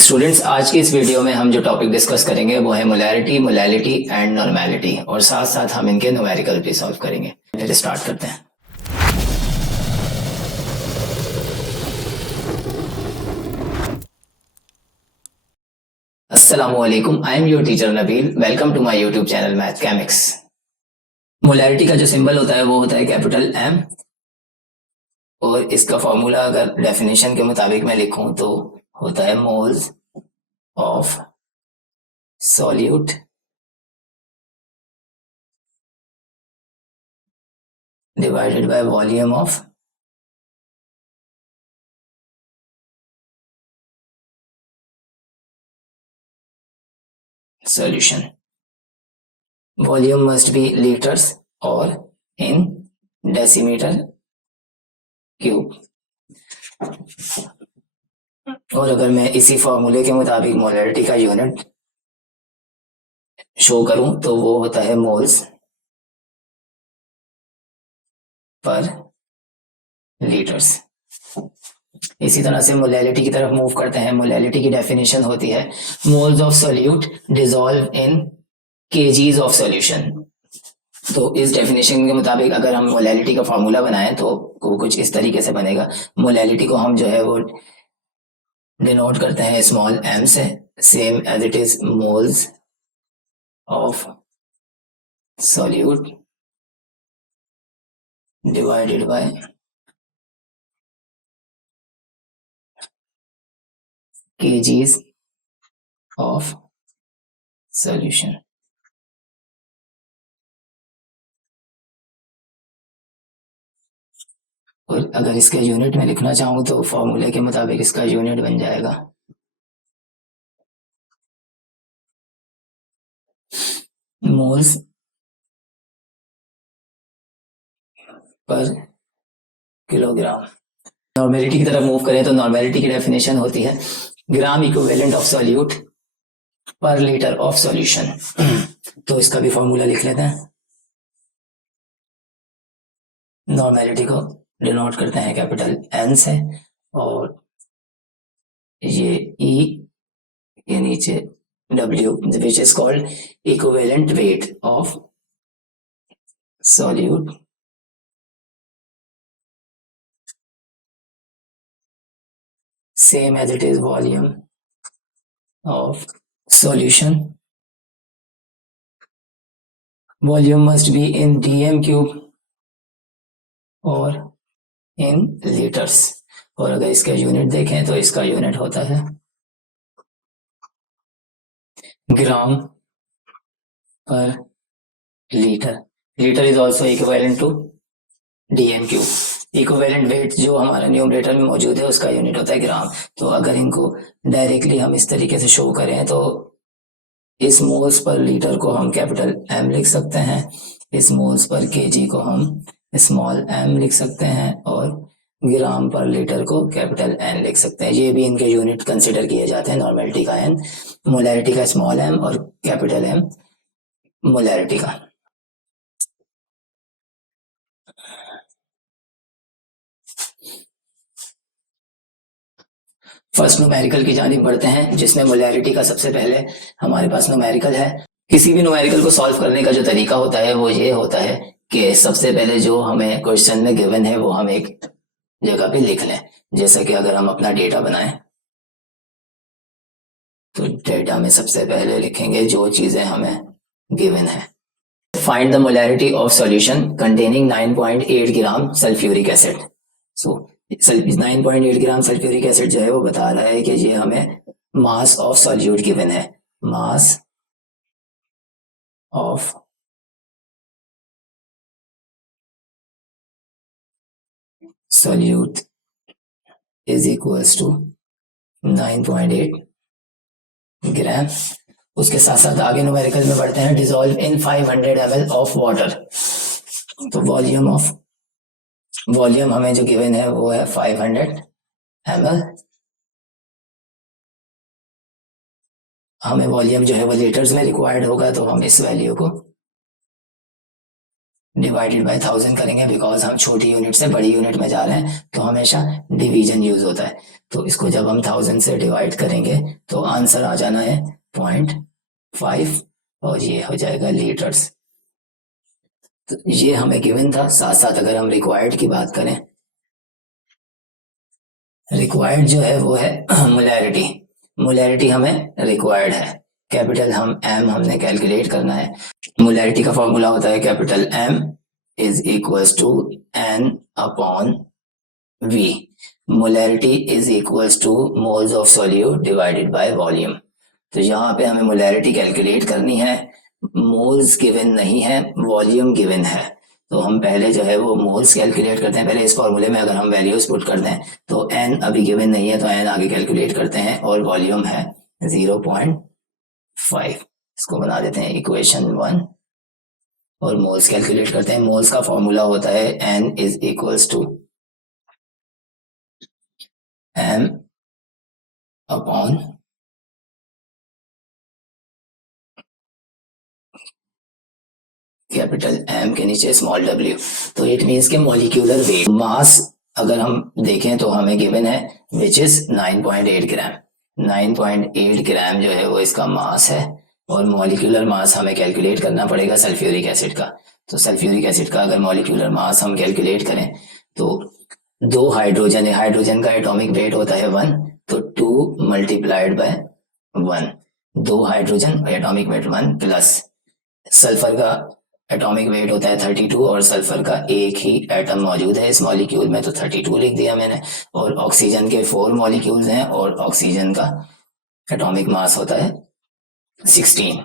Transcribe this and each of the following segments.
Students, आज की इस वीडियो में हम जो टॉपिक डिस्कस करेंगे वो है मोलैरिटी, मोलैलिटी एंड नॉर्मैलिटी, और साथ साथ हम इनके न्यूमेरिकल भी सॉल्व करेंगे। फिर स्टार्ट करते हैं। अस्सलामुअलैकुम, I am your teacher Nabeel. Welcome to my YouTube channel Math Chemix. Molarity का जो सिंबल होता है वो होता है कैपिटल एम, और इसका फॉर्मूला अगर डेफिनेशन के मुताबिक मैं लिखूं तो होता है moles of solute divided by volume of solution. Volume must be liters or in decimeter cube. और अगर मैं इसी फॉर्मूले के मुताबिक मोलैरिटी का यूनिट शो करूं तो वो होता है मोल्स पर लीटर्स। इसी तरह से मोलैलिटी की तरफ मूव करते हैं। मोलैलिटी की डेफिनेशन होती है moles of solute dissolve in KGs of solution. तो इस डेफिनेशन के मुताबिक अगर हम मोलैलिटी का फॉर्मूला बनाएं तो वो कुछ इस तरीके से बनेगा। मोलैलिटी को हम जो है वो डिनोट करते हैं स्मॉल एम से, same as it is moles of solute divided by kgs of solution. और अगर इसका यूनिट में लिखना चाहूं तो फॉर्मूले के मुताबिक इसका यूनिट बन जाएगा मोल्स पर किलोग्राम। नॉर्मेलिटी की तरफ मूव करें तो नॉर्मेलिटी की डेफिनेशन होती है ग्राम इक्विवेलेंट ऑफ सॉल्यूट पर लीटर ऑफ सॉल्यूशन। तो इसका भी फॉर्मूला लिख लेते हैं। नॉर्मेलिटी को डिनोट करते हैं कैपिटल एन से, और ये ई के नीचे W, which is called equivalent weight of solute same as it is volume of solution. Volume must be in dm cube और in liters। और अगर इसका यूनिट देखें तो इसका यूनिट होता है ग्राम पर litre. Litre is also equivalent to dm cube. Equivalent weight जो हमारा न्यूमरेटर में मौजूद है उसका यूनिट होता है ग्राम। तो अगर इनको डायरेक्टली हम इस तरीके से शो करें तो इस मोल्स पर लीटर को हम कैपिटल एम लिख सकते हैं, इस मोल्स पर केजी को हम स्मॉल एम लिख सकते हैं, और ग्राम पर लीटर को कैपिटल एन लिख सकते हैं। ये भी इनके यूनिट कंसिडर किए जाते हैं। नॉर्मेलिटी का एन, मोलैरिटी का स्मॉल एम और कैपिटल एम मोलैरिटी का। फर्स्ट न्यूमेरिकल की जानिब बढ़ते हैं, जिसमें मोलैरिटी का सबसे पहले हमारे पास न्यूमेरिकल है। किसी भी न्यूमेरिकल को सॉल्व करने का जो तरीका होता है वो ये होता है कि सबसे पहले जो हमें क्वेश्चन में गिवन है वो हम एक जगह पे लिख लें। जैसे कि अगर हम अपना डेटा बनाएं तो डेटा में सबसे पहले लिखेंगे जो चीजें हमें गिवन है। Find the molarity of solution containing 9.8 gram sulphuric acid. So 9.8 gram sulphuric acid जो है वो बता रहा है कि ये हमें मास ऑफ सॉल्यूट गिवन है। Mass of solute is equals to 9.8 ग्राम। उसके साथ साथ आगे न्यूमेरिकल में बढ़ते हैं। Dissolve in 500 ml of water. तो वॉल्यूम हमें जो गिवन है वो है 500 ml। हमें वॉल्यूम जो है वो लीटर्स में रिक्वायर्ड होगा, तो हम इस वैल्यू को डिवाइडेड बाय 1000 करेंगे, बिकॉज हम छोटी यूनिट से बड़ी यूनिट में जा रहे हैं तो हमेशा डिवीजन यूज होता है। तो इसको जब हम 1000 से डिवाइड करेंगे तो आंसर आ जाना है 0.5 और ये हो जाएगा लीटर्स। तो ये हमें गिवन था। साथ साथ अगर हम रिक्वायर्ड की बात करें, रिक्वायर्ड जो है वो है मोलैरिटी। मोलैरिटी हमें रिक्वायर्ड है, कैपिटल हम एम हमने कैलकुलेट करना है। मोलैरिटी का फॉर्मूला होता है capital M is equals to N upon V. Molarity is equals to moles of solute divided by volume. तो यहाँ पे हमें मोलैरिटी कैलकुलेट करनी है, मोल्स गिवन नहीं है, वॉल्यूम गिवन है। तो हम पहले जो है वो मोल्स कैलकुलेट करते हैं। पहले इस फॉर्मूले में अगर हम वैल्यूज पुट कर दें तो एन अभी गिवन नहीं है तो एन आगे कैलकुलेट करते हैं, और वॉल्यूम है 0.5। इसको बना देते हैं इक्वेशन 1 और मोल्स कैलकुलेट करते हैं। मोल्स का फॉर्मूला होता है N is equals to M upon capital M के नीचे स्मॉल डब्ल्यू। तो इट मीन्स के मॉलिक्यूलर वेट मास अगर हम देखें तो हमें गिवन है विच इज 9.8 ग्राम। 9.8 ग्राम जो है वो इसका मास है, और मॉलिक्यूलर मास हमें कैलकुलेट करना पड़ेगा सल्फ्यूरिक एसिड का। तो सल्फ्यूरिक एसिड का अगर मॉलिक्यूलर मास हम कैलकुलेट करें तो 2 हाइड्रोजन है, हाइड्रोजन का एटॉमिक वेट होता है 1, तो 2 multiplied by 1, 2 hydrogen atomic weight 1 plus sulphur का एटॉमिक वेट होता है 32 और सल्फर का एक ही एटम मौजूद है इस मॉलिक्यूल में तो 32 लिख दिया मैंने। और ऑक्सीजन के 4 मॉलिक्यूल्स हैं और ऑक्सीजन का एटॉमिक मास होता है 16।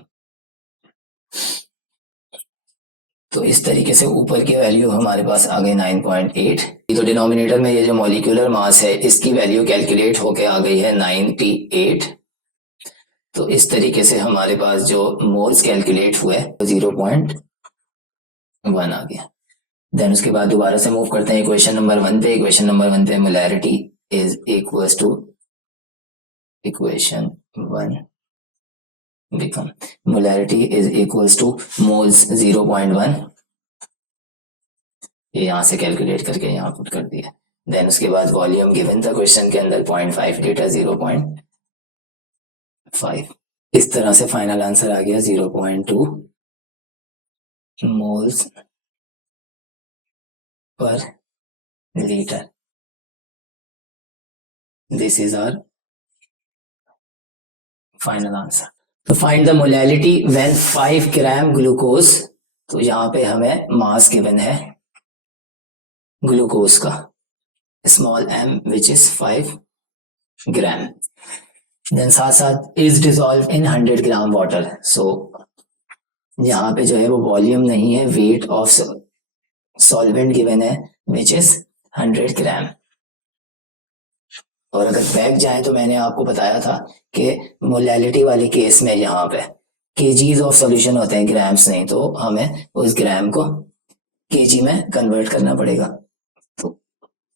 तो इस तरीके से ऊपर की वैल्यू हमारे पास आ गई 9.8। तो डिनोमिनेटर में ये जो मॉलिक्यूलर मास है इसकी वैल्यू कैलकुलेट होके आ गई है 98। तो इस तरीके से हमारे पास जो मोल्स कैलकुलेट हुए 0.1 आ गया। देन उसके बाद दोबारा से मूव करते हैं इक्वेशन नंबर 1 पे। इक्वेशन नंबर 1 पे molarity is equals to equation 1 become molarity is equals to moles 0.1, ये यहां से कैलकुलेट करके यहां पुट कर दिया। देन उसके बाद वॉल्यूम गिवन था क्वेश्चन के अंदर 0.5 लीटर 0.5। इस तरह से फाइनल आंसर आ गया 0.2 moles per litre. This is our final answer. तो find the molality when 5 gram glucose. तो यहाँ पे हमें मास गिवन है ग्लूकोज का small m which is 5 gram. Then साथ साथ is dissolve in 100 gram water. So यहाँ पे जो है वो वॉल्यूम नहीं है, वेट ऑफ सॉल्वेंट गिवन है विच इज 100 ग्राम। और अगर बैक जाए तो मैंने आपको बताया था कि मोलैलिटी वाले केस में यहाँ पे केजीज ऑफ सॉल्यूशन होते हैं, ग्राम्स नहीं, तो हमें उस ग्राम को केजी में कन्वर्ट करना पड़ेगा। तो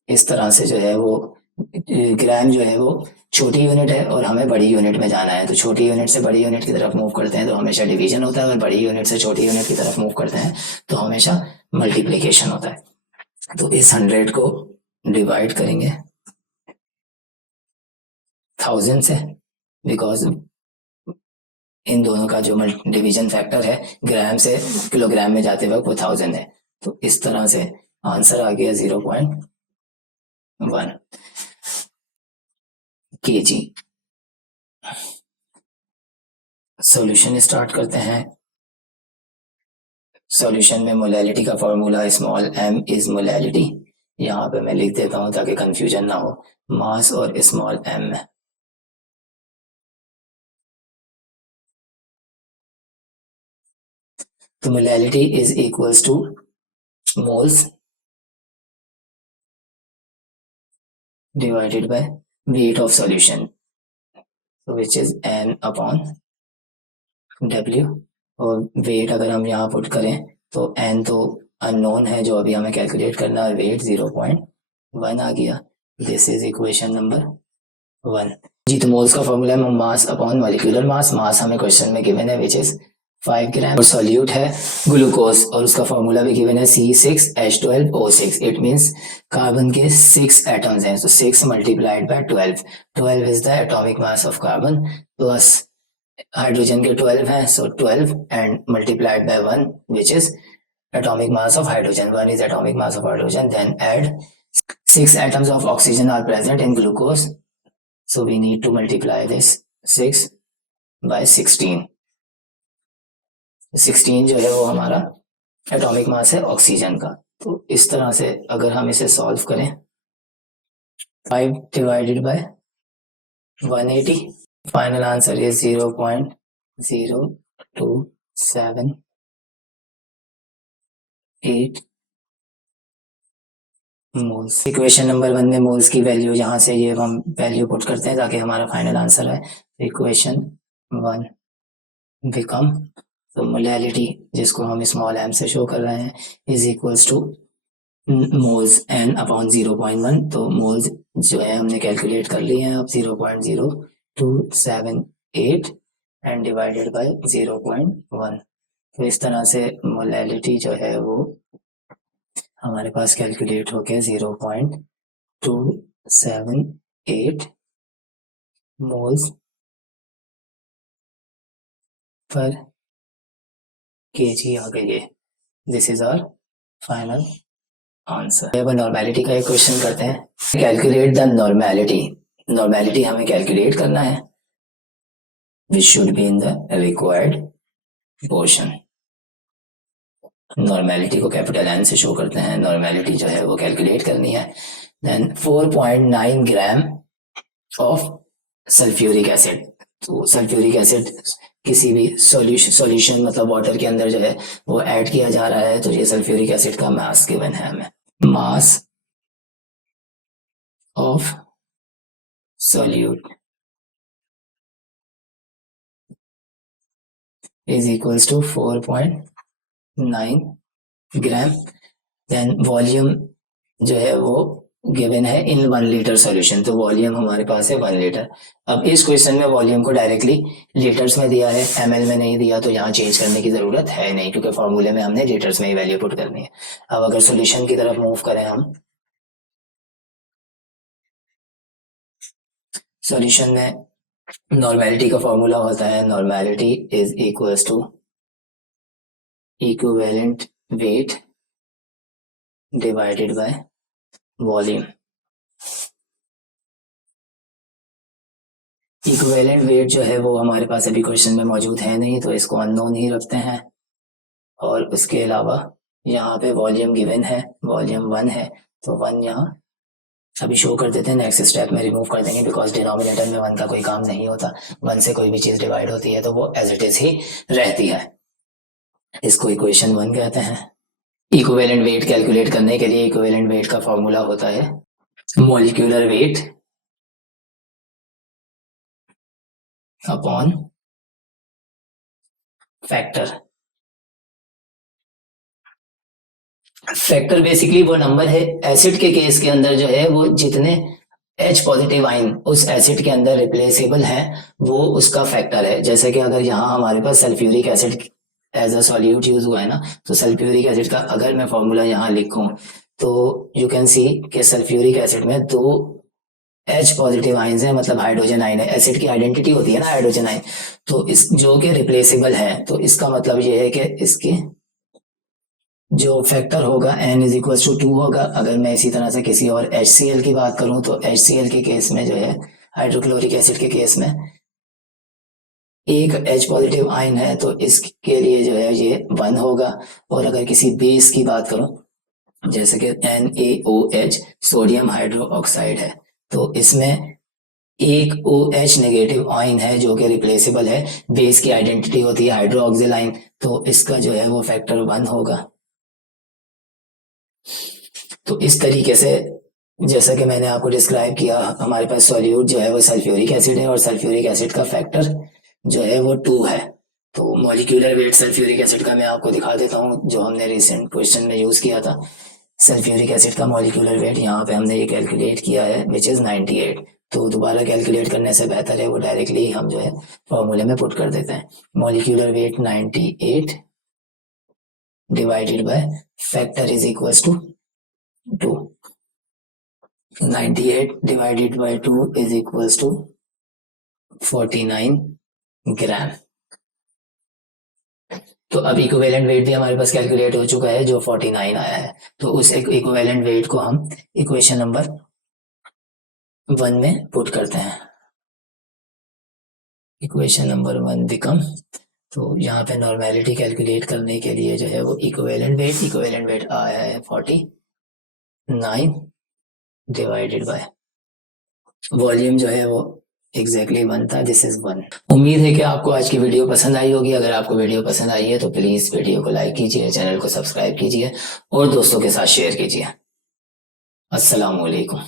इस तरह से जो है वो ग्राम जो है वो छोटी यूनिट है और हमें बड़ी यूनिट में जाना है। तो छोटी यूनिट से बड़ी यूनिट की तरफ मूव करते हैं तो हमेशा डिवीजन होता है, और बड़ी यूनिट से छोटी यूनिट की तरफ मूव करते हैं तो हमेशा मल्टीप्लीकेशन होता है। तो इस 100 को डिवाइड करेंगे 1000 से, बिकॉज इन दोनों का जो डिवीजन फैक्टर है ग्राम से किलोग्राम में जाते वक्त वो 1000 है। तो इस तरह से आंसर आ गया 0.1 kg। सॉल्यूशन स्टार्ट करते हैं। सॉल्यूशन में मोलैलिटी का formula small m is molality. यहाँ पे मैं लिख देता हूं ताकि कंफ्यूजन ना हो, मास और स्मॉल m में। तो molality is equals to moles divided by weight of solution which is n upon w। और वेट अगर हम यहाँ पुट करें तो n तो अननोन है जो अभी हमें कैलकुलेट करना है, वेट 0.1 आ गया। दिस इज इक्वेशन नंबर 1 जी। तो मोल्स का फॉर्मूला है मास अपॉन मॉलिक्यूलर मास। मास हमें क्वेश्चन में गिवन है विच इज 5 ग्राम और सॉल्यूट है ग्लूकोज और उसका फॉर्मूला भी गिवन है C6H12O6। इट मींस कार्बन के 6 एटम्स हैं, तो 6 multiplied by 12 is the atomic mass of carbon, plus hydrogen के 12 हैं, सो 12 and multiplied by 1 which is atomic mass of hydrogen. 1 is atomic mass of hydrogen. Then add 6 atoms of oxygen are present in glucose. So we need to multiply this 6 by 16. 16 जो है वो हमारा atomic mass है oxygen का। तो इस तरह से अगर हम इसे सॉल्व करें, 5 divided by 180, final answer is 0.0278 moles. Equation number 1 में मोल्स की वैल्यू यहाँ से ये हम वैल्यू पुट करते हैं ताकि हमारा फाइनल आंसर है। इक्वेशन 1 बिकम, तो मोलैलिटी जिसको हम स्मॉल m से शो कर रहे हैं is equals to moles n upon 0.1। तो मोल्स जो है हमने कैलकुलेट कर लिए हैं अब 0.0278 एंड डिवाइडेड बाय 0.1। तो इस तरह से मोलैलिटी जो है वो हमारे पास कैलकुलेट हो गया 0.278 मोल्स पर kg आ गई है। This is our final answer. अब नॉर्मेलिटी का एक क्वेश्चन करते हैं। Calculate the normality. नॉर्मेलिटी हमें कैलकुलेट करना है which should be in the required portion. Normality को कैपिटल N से शो करते हैं। नॉर्मेलिटी जो है वो कैलकुलेट करनी है। Then 4.9 gram of sulphuric acid. तो सल्फ्यूरिक एसिड किसी भी सॉल्यूशन मतलब वाटर के अंदर जो है वो ऐड किया जा रहा है, तो ये सल्फ्यूरिक एसिड का मास गिवन है हमें। Mass of solute is equals to 4.9 gram. Then volume जो है वो गिवन है इन 1 लीटर सॉल्यूशन, तो वॉल्यूम हमारे पास है 1 लीटर। अब इस क्वेश्चन में वॉल्यूम को डायरेक्टली लीटर्स में दिया है, ml में नहीं दिया, तो यहाँ चेंज करने की जरूरत है नहीं क्योंकि फॉर्मूले में हमने लीटर्स में ही वैल्यू पुट करनी है। अब अगर सॉल्यूशन की तरफ मूव करें हम, सॉल्यूशन में नॉर्मेलिटी का फॉर्मूला होता है normality is equals to equivalent weight divided by volume. Equivalent weight जो है वो हमारे पास अभी क्वेश्चन में मौजूद है नहीं, तो इसको अननोन ही रखते हैं। और उसके अलावा यहाँ पे वॉल्यूम गिवन है, वॉल्यूम 1 है, तो 1 यहाँ अभी शो कर देते हैं। नेक्स्ट स्टेप में रिमूव कर देंगे बिकॉज डिनोमिनेटर में 1 का कोई काम नहीं होता। 1 से कोई भी चीज डिवाइड होती है तो वो एज इट इज ही रहती है। इसको इक्वेशन 1 कहते हैं। इक्विवेलेंट वेट कैलकुलेट करने के लिए इक्विवेलेंट वेट का फॉर्मूला होता है molecular weight upon factor. Factor basically वो नंबर है एसिड के केस के अंदर जो है वो जितने H पॉजिटिव आइन उस एसिड के अंदर रिप्लेसेबल है वो उसका फैक्टर है। जैसे कि अगर यहाँ हमारे पास sulphuric acid as a solute use हुआ है ना, तो सल्फ्यूरिक एसिड का अगर मैं फॉर्मूला यहाँ लिखूं तो यू कैन सी कि सल्फ्यूरिक एसिड में 2 H पॉजिटिव आइंस है, मतलब हाइड्रोजन आइन है। एसिड की आइडेंटिटी होती है ना हाइड्रोजन आइन, तो इस जो कि रिप्लेसेबल है, तो इसका मतलब ये है कि इसके जो फैक्टर होगा n इज इक्वल टू 2 होगा। अगर मैं इसी तरह से किसी और HCl की बात करूं तो HCl के केस में जो है हाइड्रोक्लोरिक एसिड के केस में एक H पॉजिटिव आइन है, तो इसके लिए जो है ये 1 होगा। और अगर किसी बेस की बात करूं जैसे कि NaOH सोडियम हाइड्रो ऑक्साइड है, तो इसमें एक OH नेगेटिव आइन है जो कि रिप्लेसेबल है। बेस की आइडेंटिटी होती है हाइड्रोक्सिल आइन, तो इसका जो है वो फैक्टर 1 होगा। तो इस तरीके से जैसा कि मैंने आपको डिस्क्राइब किया, हमारे पास सॉल्यूट जो है वो सल्फ्यूरिक एसिड है और सल्फ्यूरिक एसिड का फैक्टर जो है वो 2 है। तो मॉलिक्यूलर वेट सल्फ्यूरिक एसिड का मैं आपको दिखा देता हूँ जो हमने रिसेंट क्वेश्चन में यूज किया था। सल्फ्यूरिक एसिड का मॉलिक्यूलर वेट यहाँ पे हमने ये कैलकुलेट किया है विच इज 98। तो दोबारा कैलकुलेट करने से बेहतर है वो डायरेक्टली हम जो है फॉर्मूले में पुट कर देते हैं। Molecular weight 98 divided by factor is equals to 2। 98 divided by 2 is equals to 49 gram. तो अब इक्विवेलेंट वेट भी हमारे पास कैलकुलेट हो चुका है जो 49 आया है। तो उस इक्विवेलेंट वेट को हम इक्वेशन नंबर 1 में पुट करते हैं। इक्वेशन नंबर 1 बिकम, तो यहाँ पे नॉर्मेलिटी कैलकुलेट करने के लिए जो है वो इक्विवेलेंट वेट आया है 49 डिवाइडेड बाय वॉल्यूम जो है वो एग्जैक्टली 1 था, दिस इज 1। उम्मीद है कि आपको आज की वीडियो पसंद आई होगी। अगर आपको वीडियो पसंद आई है तो प्लीज वीडियो को लाइक कीजिए, चैनल को सब्सक्राइब कीजिए और दोस्तों के साथ शेयर कीजिए। अस्सलाम वालेकुम।